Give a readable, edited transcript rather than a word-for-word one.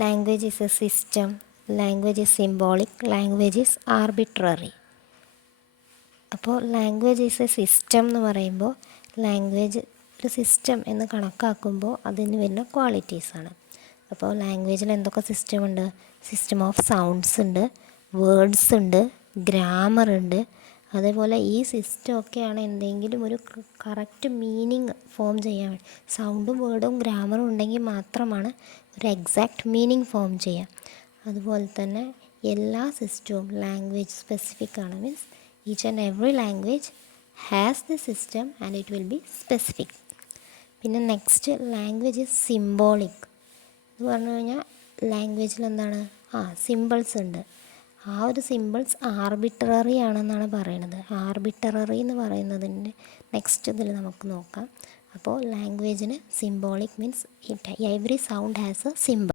Language is A system, language is symbolic, language is arbitrary. അപ്പോൾ language is A system എന്ന് പറയുമ്പോൾ language ഒരു system എന്ന് കണക്കാക്കുമ്പോൾ അതിന് വരുന്ന ക്വാളിറ്റീസാണ്. അപ്പോൾ ലാംഗ്വേജിൽ എന്തൊക്കെ സിസ്റ്റം ഉണ്ട്? സിസ്റ്റം ഓഫ് സൗണ്ട്സ് ഉണ്ട്, വേർഡ്സ് ഉണ്ട്, ഗ്രാമർ ഉണ്ട്. അതേപോലെ ഈ സിസ്റ്റം ഒക്കെയാണ് എന്തെങ്കിലും ഒരു കറക്റ്റ് മീനിങ് ഫോം ചെയ്യാൻ വേണ്ടി. സൗണ്ടും വേർഡും ഗ്രാമറും ഉണ്ടെങ്കിൽ മാത്രമാണ് ഒരു എക്സാക്റ്റ് മീനിങ് ഫോം ചെയ്യുക. അതുപോലെ തന്നെ എല്ലാ സിസ്റ്റവും ലാംഗ്വേജ് സ്പെസിഫിക് ആണ്. Means each and every language has the system and it will be specific. പിന്നെ നെക്സ്റ്റ്, ലാംഗ്വേജ് ഈസ് സിംബോളിക് എന്ന് പറഞ്ഞു കഴിഞ്ഞാൽ ലാംഗ്വേജിൽ എന്താണ്? സിമ്പിൾസ് ഉണ്ട്. ആ ഒരു സിമ്പിൾസ് ആർബിട്രറി ആണെന്നാണ് പറയുന്നത്. ആർബിട്രറി എന്ന് പറയുന്നതിൻ്റെ നെക്സ്റ്റ് ഇതിൽ നമുക്ക് നോക്കാം. അപ്പോൾ ലാംഗ്വേജിന് symbolic means every sound has a simple.